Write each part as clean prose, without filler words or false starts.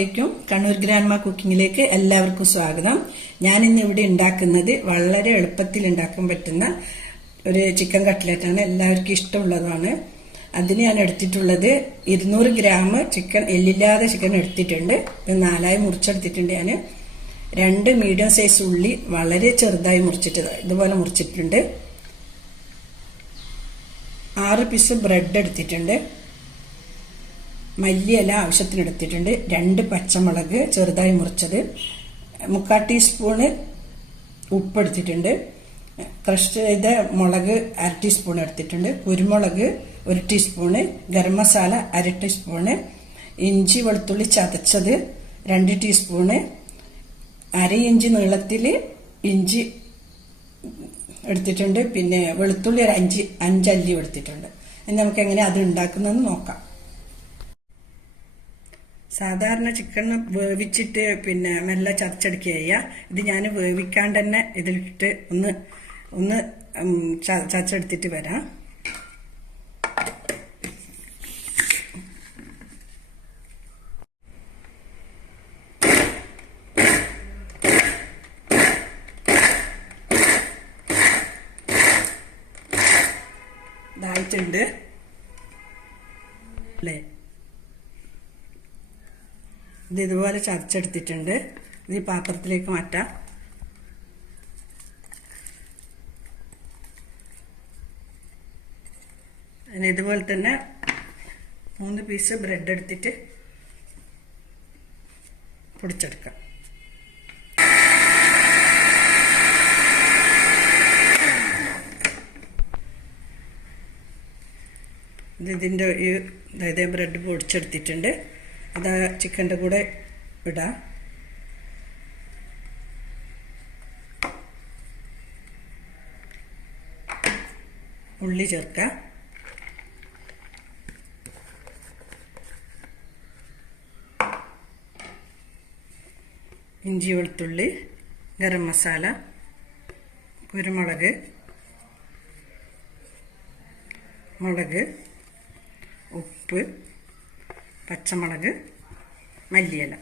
അസ്സലാമലൈക്കും. കണ്ണൂർ ഗ്രാൻഡ്മ കുക്കിങ്ങിലേക്ക് എല്ലാവർക്കും സ്വാഗതം. ഞാൻ ഇന്ന് ഇവിടെ ഉണ്ടാക്കുന്നത് വളരെ എളുപ്പത്തിൽ ഉണ്ടാക്കാൻ പറ്റുന്ന ഒരു ചിക്കൻ കട്ട്ലറ്റാണ്. എല്ലാവർക്കും ഇഷ്ടമുള്ളതാണ്. അതിന് ഞാൻ എടുത്തിട്ടുള്ളത് 200 ഗ്രാം ചിക്കൻ, എല്ലില്ലാതെ ചിക്കൻ എടുത്തിട്ടുണ്ട്. ഇത് 4ആയി മുറിച്ചെടുത്തിട്ടുണ്ട്. ഞാൻ 2 മീഡിയം സൈസ് ഉള്ളി വളരെ ചെറുതായി മുറിച്ചിട്ട് ഇതുപോലെ മുറിച്ചിട്ടുണ്ട്. 6 പീസ് ബ്രെഡ് എടുത്തിട്ടുണ്ട്. മല്ലിയില ആവശ്യത്തിന് എടുത്തിട്ടുണ്ട്. 2 പച്ചമുളക് ചെറുതായി മുറിച്ചത്, 3/4 ടീസ്പൂണ് ഉപ്പ് എടുത്തിട്ടുണ്ട്. ക്രഷ് ചെയ്ത മുളക് 1/2 ടീസ്പൂൺ എടുത്തിട്ടുണ്ട്. കുരുമുളക് 1 ടീസ്പൂണ്, ഗരം മസാല 1/2 ടീസ്പൂണ്, ഇഞ്ചി വെളുത്തുള്ളി ചതച്ചത് 2 ടീസ്പൂണ്, 1/2 ഇഞ്ച് നീളത്തിൽ ഇഞ്ചി എടുത്തിട്ടുണ്ട്. പിന്നെ വെളുത്തുള്ളി ഒരു 5 അല്ലി എടുത്തിട്ടുണ്ട്. ഇനി നമുക്ക് എങ്ങനെ അത് ഉണ്ടാക്കുന്നതെന്ന് നോക്കാം. സാധാരണ ചിക്കൻ വേവിച്ചിട്ട് പിന്നെ മെല്ലെ ചതച്ചെടുക്കുക ചെയ്യുക. ഇത് ഞാൻ വേവിക്കാണ്ട് തന്നെ ഇതിലിട്ട് ഒന്ന് ചതച്ചെടുത്തിട്ട് വരാം. ഇതായിട്ടുണ്ട് അല്ലേ? ഇത് ഇതുപോലെ ചതച്ചെടുത്തിട്ടുണ്ട്. ഇത് ഈ പാത്രത്തിലേക്ക് മാറ്റാം. അതിന് ഇതുപോലെ തന്നെ 3 പീസ് ബ്രെഡ് എടുത്തിട്ട് പൊടിച്ചെടുക്കാം. ഇതിൻ്റെ ഇതേ ബ്രെഡ് പൊടിച്ചെടുത്തിട്ടുണ്ട്. അത് ചിക്കൻ്റെ കൂടെ ഇടാം. ഉള്ളി ചേർക്കാം. ഇഞ്ചി വെളുത്തുള്ളി, ഗരം മസാല, കുരുമുളക്, മുളക്, ഉപ്പ്, പച്ചമുളക്, മല്ലിയില,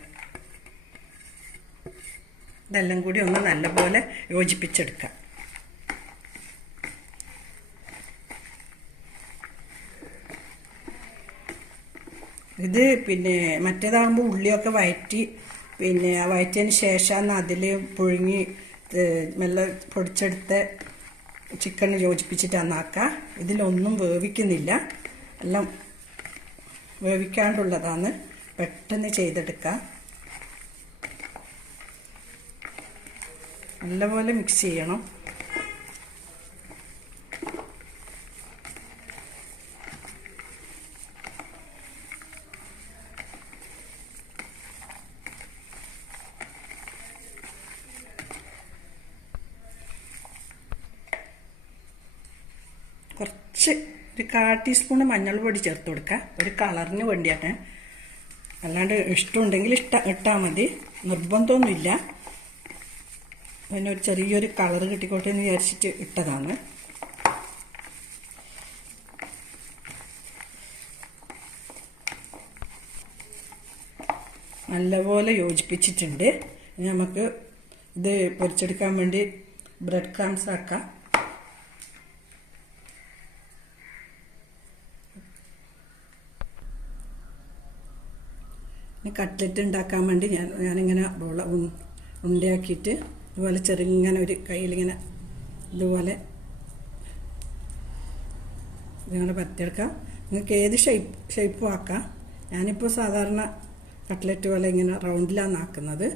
ഇതെല്ലാം കൂടി ഒന്ന് നല്ലപോലെ യോജിപ്പിച്ചെടുക്കാം. ഇത് പിന്നെ മറ്റേതാകുമ്പോൾ ഉള്ളിയൊക്കെ വഴറ്റി പിന്നെ വഴറ്റിയതിന് ശേഷം അതിൽ പുഴുങ്ങി മെല്ലെ പൊടിച്ചെടുത്ത ചിക്കൻ യോജിപ്പിച്ചിട്ടാണ് ആക്കുക. ഇതിലൊന്നും വേവിക്കുന്നില്ല, എല്ലാം വേവിക്കാണ്ടുള്ളതാണ്. പെട്ടെന്ന് ചെയ്തെടുക്കാം. നല്ലപോലെ മിക്സ് ചെയ്യണം. കുറച്ച് ഒരു 1/4 ടീസ്പൂൺ മഞ്ഞൾപ്പൊടി ചേർത്ത് കൊടുക്കുക. ഒരു കളറിന് വേണ്ടിയാണ്. അല്ലാണ്ട് ഇഷ്ടമുണ്ടെങ്കിൽ ഇട്ടാൽ മതി, നിർബന്ധമൊന്നുമില്ല. അതിനൊരു ചെറിയൊരു കളർ കിട്ടിക്കോട്ടെ എന്ന് വിചാരിച്ചിട്ട് ഇട്ടതാണ്. നല്ലപോലെ യോജിപ്പിച്ചിട്ടുണ്ട്. ഇനി നമുക്ക് ഇത് പൊരിച്ചെടുക്കാൻ വേണ്ടി ബ്രെഡ് ക്രംസ് ആക്കാം. കട്ട്ലറ്റ് ഉണ്ടാക്കാൻ വേണ്ടി ഞാനിങ്ങനെ ഉണ്ടയാക്കിയിട്ട് ഇതുപോലെ ചെറുങ്ങനെ ഒരു കയ്യിലിങ്ങനെ ഇതുപോലെ പരത്തിയെടുക്കാം. നിങ്ങൾക്ക് ഏത് ഷേപ്പും ആക്കാം. ഞാനിപ്പോൾ സാധാരണ കട്ട്ലറ്റ് പോലെ ഇങ്ങനെ റൗണ്ടിലാണ് ആക്കുന്നത്.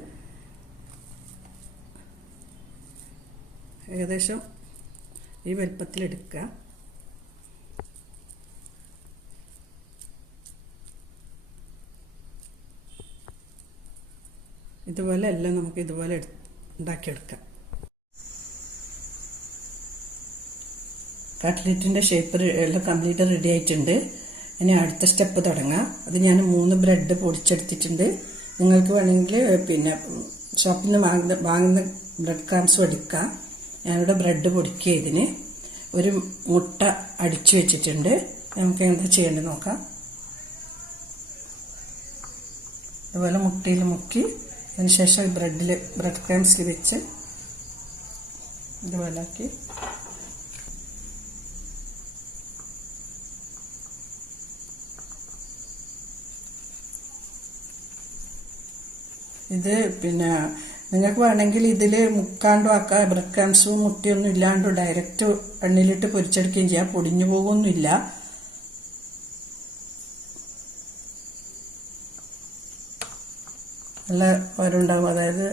ഏകദേശം ഈ വലുപ്പത്തിലെടുക്കുക. ഇതുപോലെ എല്ലാം നമുക്ക് ഇതുപോലെ ഉണ്ടാക്കിയെടുക്കാം. കട്ട്ലറ്റിൻ്റെ ഷേപ്പ് എല്ലാം കംപ്ലീറ്റ് റെഡി ആയിട്ടുണ്ട്. ഇനി അടുത്ത സ്റ്റെപ്പ് തുടങ്ങാം. അത് ഞാൻ 3 ബ്രെഡ് പൊടിച്ചെടുത്തിട്ടുണ്ട്. നിങ്ങൾക്ക് വേണമെങ്കിൽ പിന്നെ ഷോപ്പിൽ നിന്ന് വാങ്ങുന്ന ബ്രെഡ് ക്രംസ് എടുക്കാം. ഞാനിവിടെ ബ്രെഡ് പൊടിക്കുക. ഇതിന് ഒരു മുട്ട അടിച്ചു വെച്ചിട്ടുണ്ട്. നമുക്ക് എന്താ ചെയ്യേണ്ടത് നോക്കാം. ഇതുപോലെ മുട്ടയിൽ മുക്കി അതിനുശേഷം ബ്രെഡ് ക്രംസിൽ വെച്ച് ഇതുപോലെ ആക്കി ഇത് പിന്നെ നിങ്ങൾക്ക് വേണമെങ്കിൽ ഇതിൽ മുക്കാണ്ടും ആക്കാം. ബ്രെഡ് ക്രംസും മുട്ടയൊന്നും ഇല്ലാണ്ട് ഡയറക്റ്റ് എണ്ണയിലിട്ട് പൊരിച്ചെടുക്കുകയും ചെയ്യാം. പൊടിഞ്ഞു പോകുമൊന്നുമില്ല. നല്ല ഓരുണ്ടാവും. അതായത്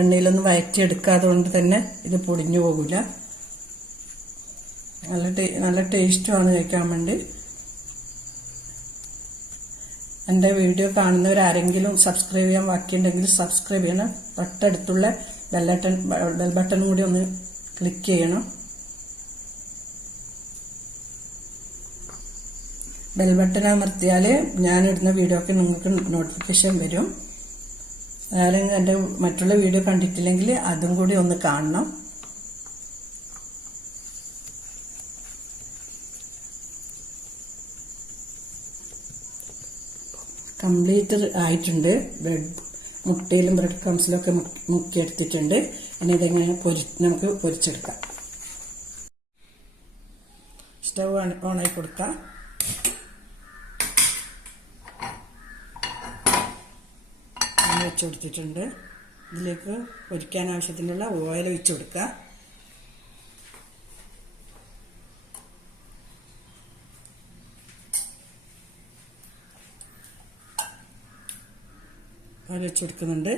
എണ്ണയിലൊന്നും വഴറ്റിയെടുക്കാതെ കൊണ്ട് തന്നെ ഇത് പൊടിഞ്ഞു പോകില്ല. നല്ല ടേസ്റ്റുമാണ് കഴിക്കാൻ വേണ്ടി. എൻ്റെ വീഡിയോ കാണുന്നവരാരെങ്കിലും സബ്സ്ക്രൈബ് ചെയ്യാൻ ബാക്കിയുണ്ടെങ്കിൽ സബ്സ്ക്രൈബ് ചെയ്യണം. തൊട്ടടുത്തുള്ള ബെൽ ബട്ടൺ കൂടി ഒന്ന് ക്ലിക്ക് ചെയ്യണം. ബെൽ ബട്ടൺ അമർത്തിയാൽ ഞാനിടുന്ന വീഡിയോക്ക് നിങ്ങൾക്ക് നോട്ടിഫിക്കേഷൻ വരും. ആരെങ്കിലും എൻ്റെ മറ്റുള്ള വീഡിയോ കണ്ടിട്ടില്ലെങ്കിൽ അതും കൂടി ഒന്ന് കാണണം. കംപ്ലീറ്റ് ആയിട്ടുണ്ട്. മുട്ടയിലും ബ്രെഡ് ക്രംസിലും ഒക്കെ മുക്കിയെടുത്തിട്ടുണ്ട്. ഇനി ഇതെങ്ങനെ നമുക്ക് പൊരിച്ചെടുക്കാം. സ്റ്റവ് ഓണായി കൊടുക്കാം. വെച്ച് കൊടുത്തിട്ടുണ്ട്. ഇതിലേക്ക് പൊരിക്കാൻ ആവശ്യത്തിനുള്ള ഓയിൽ ഒഴിച്ചു കൊടുക്കുക. ഓയിൽ ഒഴിച്ചു കൊടുക്കുന്നുണ്ട്.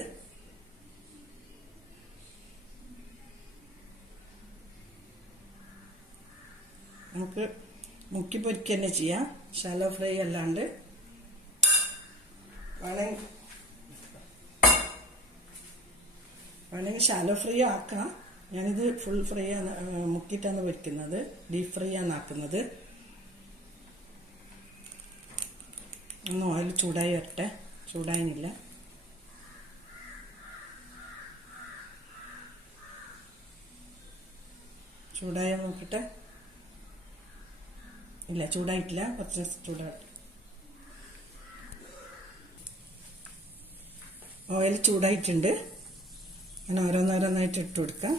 നമുക്ക് മുക്കി പൊരിക്കുക തന്നെ ചെയ്യാം. ഷാലോ ഫ്രൈ അല്ലാണ്ട് വേണമെങ്കിൽ ഷാലോ ഫ്രൈ ആക്കാം. ഞാനിത് ഫുൾ ഫ്രൈ ആണ് മുക്കിയിട്ടാണ് പൊരിക്കുന്നത്. ഡീപ് ഫ്രൈ ആണ് ആക്കുന്നത്. ഒന്ന് ഓയിൽ ചൂടായി വരട്ടെ. ചൂടായില്ല. ചൂടായ നോക്കിട്ടെ. ഇല്ല, ചൂടായിട്ടില്ല. കുറച്ച് ചൂടായിട്ട് ഓയിൽ ചൂടായിട്ടുണ്ട്. ഞാൻ ഓരോന്നോരോന്നായിട്ട് ഇട്ട് കൊടുക്കാം.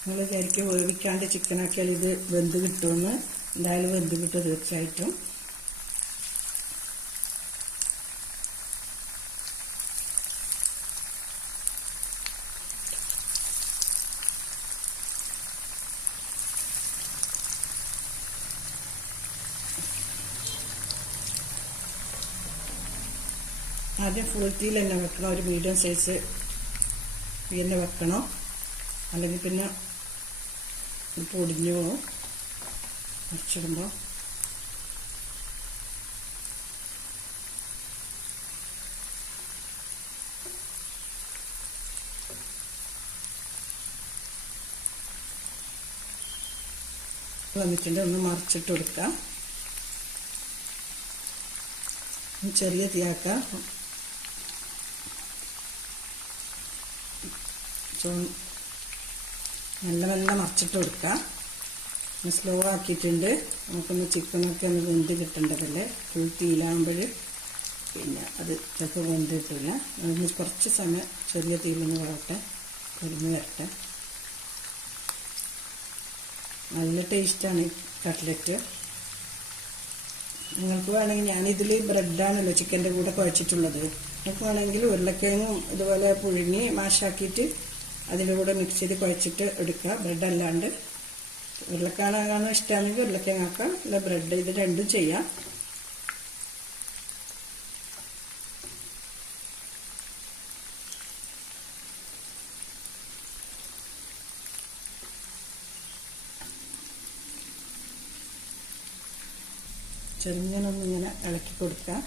നിങ്ങൾ വിചാരിക്കും വേവിക്കാണ്ട് ചിക്കനാക്കിയാൽ ഇത് വെന്ത് കിട്ടുമെന്ന്. എന്തായാലും വെന്ത് കിട്ടും തീർച്ചയായിട്ടും. ആദ്യം ഫുൾ തീയിൽ തന്നെ വെക്കണം. ഒരു മീഡിയം സൈസ് തീ തന്നെ വെക്കണം. അല്ലെങ്കിൽ പിന്നെ പൊടിഞ്ഞു പോകും അരച്ചിടുമ്പോൾ. വന്നിട്ടുണ്ട്. ഒന്ന് മറിച്ചിട്ട് കൊടുക്കാം. ചെറിയ തീയാക്കാം. നല്ല മറിച്ചിട്ട് കൊടുക്കാം. സ്ലോ ആക്കിയിട്ടുണ്ട്. നമുക്കൊന്ന് ചിക്കനൊക്കെ ഒന്ന് വെന്ത് കിട്ടേണ്ടതല്ലേ. ഫുൾ തീയിലാകുമ്പോൾ പിന്നെ അത് ചിലപ്പോൾ വെന്ത് കിട്ടില്ല. അതിന് കുറച്ച് സമയം ചെറിയ തീയിലൊന്ന് വരട്ടെ, കരിഞ്ഞ് വരട്ടെ. നല്ല ടേസ്റ്റാണ് കട്ട്ലറ്റ്. നിങ്ങൾക്ക് വേണമെങ്കിൽ ഞാനിതിൽ ബ്രെഡാണല്ലോ ചിക്കൻ്റെ കൂടെ കുഴച്ചിട്ടുള്ളത്. നിങ്ങൾക്ക് വേണമെങ്കിൽ ഉരുളക്കിഴങ്ങും ഇതുപോലെ പുഴുങ്ങി മാഷാക്കിയിട്ട് അതിൻ്റെ കൂടെ മിക്സ് ചെയ്ത് കുഴച്ചിട്ട് എടുക്കുക. ബ്രെഡ് അല്ലാണ്ട് ഉരുളക്കിഴങ്ങാണ് ഇഷ്ടമാണെങ്കിൽ ഉരുളക്കിഴങ്ങ് ആക്കാം. അല്ല ബ്രെഡ്, ഇത് രണ്ടും ചെയ്യാം. ചെറുങ്ങനൊന്നിങ്ങനെ ഇളക്കി കൊടുക്കാം.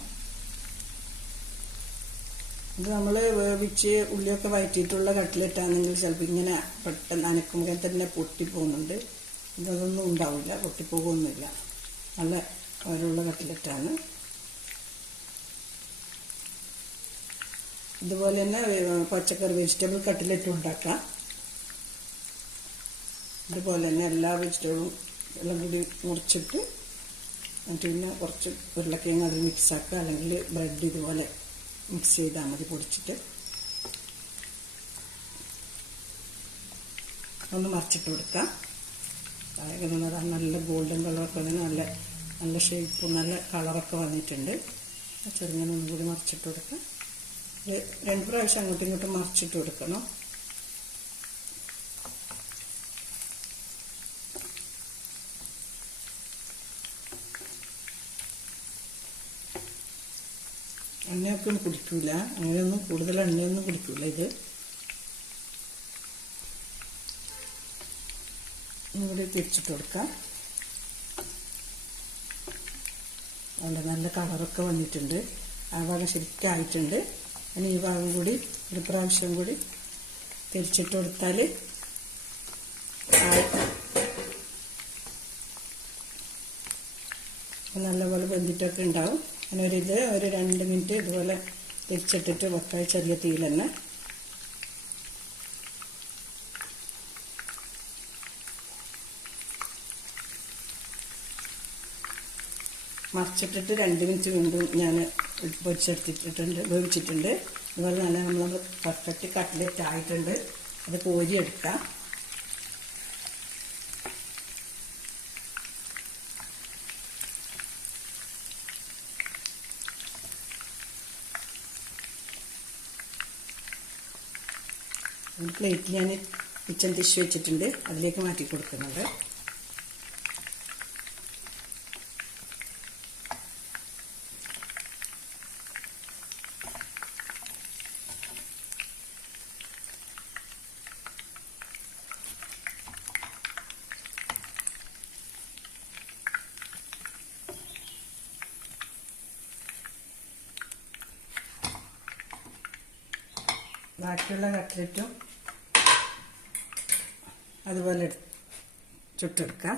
ഇത് നമ്മൾ വേവിച്ച് ഉള്ളിയൊക്കെ വഴറ്റിയിട്ടുള്ള കട്ട്ലറ്റാണെങ്കിൽ ചിലപ്പോൾ ഇങ്ങനെ പെട്ടെന്ന് അനക്കുമ്പോൾ തന്നെ പൊട്ടിപ്പോകുന്നുണ്ട്. ഇതൊന്നും ഉണ്ടാവില്ല, പൊട്ടിപ്പോകുന്നില്ല. നല്ല ഓരമുള്ള കട്ട്ലറ്റാണ്. ഇതുപോലെ തന്നെ പച്ചക്കറി വെജിറ്റബിൾ കട്ട്ലറ്റും ഉണ്ടാക്കാം. ഇതുപോലെ തന്നെ എല്ലാ വെജിറ്റബിളും എല്ലാം കൂടി മുറിച്ചിട്ട് എന്നിട്ട് പിന്നെ കുറച്ച് ഉരുളക്കിഴങ്ങ് അതിൽ മിക്സാക്കുക, അല്ലെങ്കിൽ ബ്രെഡ് ഇതുപോലെ മിക്സ് ചെയ്താൽ മതി പൊടിച്ചിട്ട്. ഒന്ന് മറിച്ചിട്ട് കൊടുക്കാം. നല്ല ഗോൾഡൻ കളറൊക്കെ വന്ന് നല്ല നല്ല ഷേപ്പും നല്ല കളറൊക്കെ വന്നിട്ടുണ്ട്. ചെറുങ്ങനെ ഒന്നും കൂടി മറിച്ചിട്ട് കൊടുക്കാം. 2 പ്രാവശ്യം അങ്ങോട്ടും ഇങ്ങോട്ടും മറിച്ചിട്ട് കൊടുക്കണം. എണ്ണയൊക്കെ ഒന്നും കുടിക്കൂല, അങ്ങനെയൊന്നും കൂടുതൽ എണ്ണയൊന്നും കുടിക്കൂല ഇത്. ഇവിടെ തിരിച്ചിട്ട് കൊടുക്കാം. അതുകൊണ്ട് നല്ല കളറൊക്കെ വന്നിട്ടുണ്ട്. ആ ഭാഗം ശരിക്കായിട്ടുണ്ട്. ഇനി ഈ ഭാഗം കൂടി ഒരു പ്രാവശ്യം കൂടി തിരിച്ചിട്ട് കൊടുത്താൽ നല്ലപോലെ വെന്തിട്ടൊക്കെ ഉണ്ടാവും. അങ്ങനെ ഒരു 2 മിനിറ്റ് ഇതുപോലെ തിരിച്ചിട്ടിട്ട് വെക്കാം ചെറിയ തീയിൽ തന്നെ. മറിച്ചിട്ടിട്ട് 2 മിനിറ്റ് വീണ്ടും ഞാൻ വേവിച്ചിട്ടുണ്ട്. അതുപോലെ തന്നെ നമ്മൾ പെർഫെക്റ്റ് കട്ട്ലറ്റ് ആയിട്ടുണ്ട്. അത് കോരിയെടുക്കാം. ഒരു പ്ലേറ്റിൽ ഞാൻ കിച്ചൺ ടിഷ്യൂ വെച്ചിട്ടുണ്ട്, അതിലേക്ക് മാറ്റി കൊടുക്കുന്നുണ്ട്. ബാക്കിയുള്ള കട്ട്ലറ്റും അതുപോലെ ചുട്ടെടുക്കാം.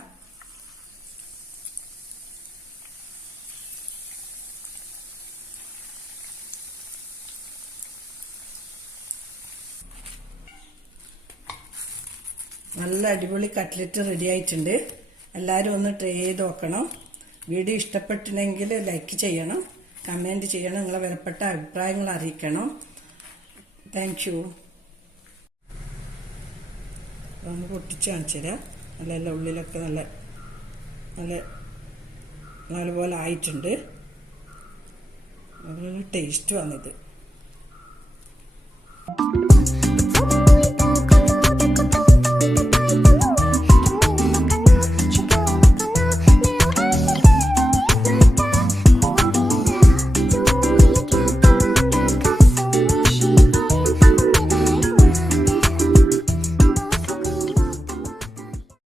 നല്ല അടിപൊളി കട്ട്ലറ്റ് റെഡി ആയിട്ടുണ്ട്. എല്ലാവരും ഒന്ന് ട്രൈ ചെയ്ത് നോക്കണം. വീഡിയോ ഇഷ്ടപ്പെട്ടിട്ടുണ്ടെങ്കിൽ ലൈക്ക് ചെയ്യണം, കമൻറ്റ് ചെയ്യണം, നിങ്ങളെ വിലപ്പെട്ട അഭിപ്രായങ്ങൾ അറിയിക്കണം. Thank you. ഒന്ന് പൊട്ടിച്ച് കാണിച്ചു തരാം. നല്ല ഉള്ളിലൊക്കെ നല്ലപോലെ ആയിട്ടുണ്ട്. നല്ല ടേസ്റ്റ് വന്നത്.